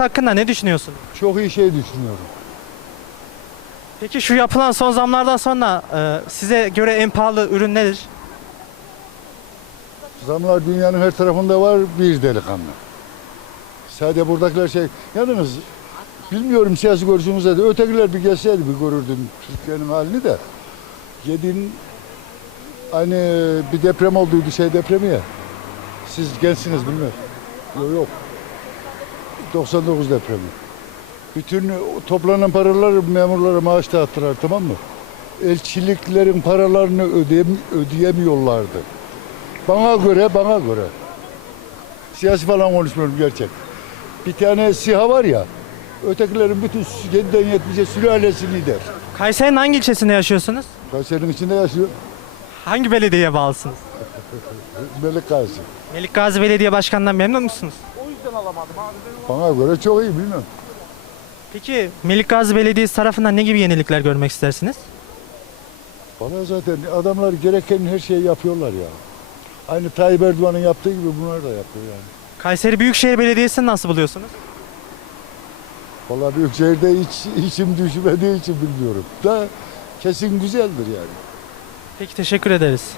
projesi hakkında ne düşünüyorsun? Çok iyi şey düşünüyorum. Peki şu yapılan son zamlardan sonra e, size göre en pahalı ürün nedir? Zamlar dünyanın her tarafında var bir delikanlı. Sadece buradakiler şey. Yalnız bilmiyorum siyasi görüşümüzde de ötekiler bir gelseydi bir görürdün Türkiye'nin halini de. Yedin hani bir deprem olduydu şey depremi ya. Siz gençsiniz bilmem. Yok yok. 99 depremi. Bütün toplanan paraları memurlara maaş dağıttılar tamam mı? Elçiliklerin paralarını ödeyem ödeyemiyorlardı. Bana göre, bana göre. Siyasi falan konuşmuyorum gerçek. Bir tane SİHA var ya, ötekilerin bütün 7'den 70'e sülalesini der. Kayseri'nin hangi ilçesinde yaşıyorsunuz? Kayseri'nin içinde yaşıyor. Hangi belediyeye bağlısınız? Melik Gazi. Melik Gazi Belediye Başkanı'ndan memnun musunuz? Bana göre çok iyi bilmem. Peki Melik Gazi Belediyesi tarafından ne gibi yenilikler görmek istersiniz? Bana zaten adamlar gereken her şeyi yapıyorlar ya. Aynı Tayyip Erdoğan'ın yaptığı gibi bunlar da yapıyor yani. Kayseri Büyükşehir Belediyesi'ni nasıl buluyorsunuz? Vallahi Büyükşehir'de hiç içim düşmediği için bilmiyorum. Da kesin güzeldir yani. Peki teşekkür ederiz.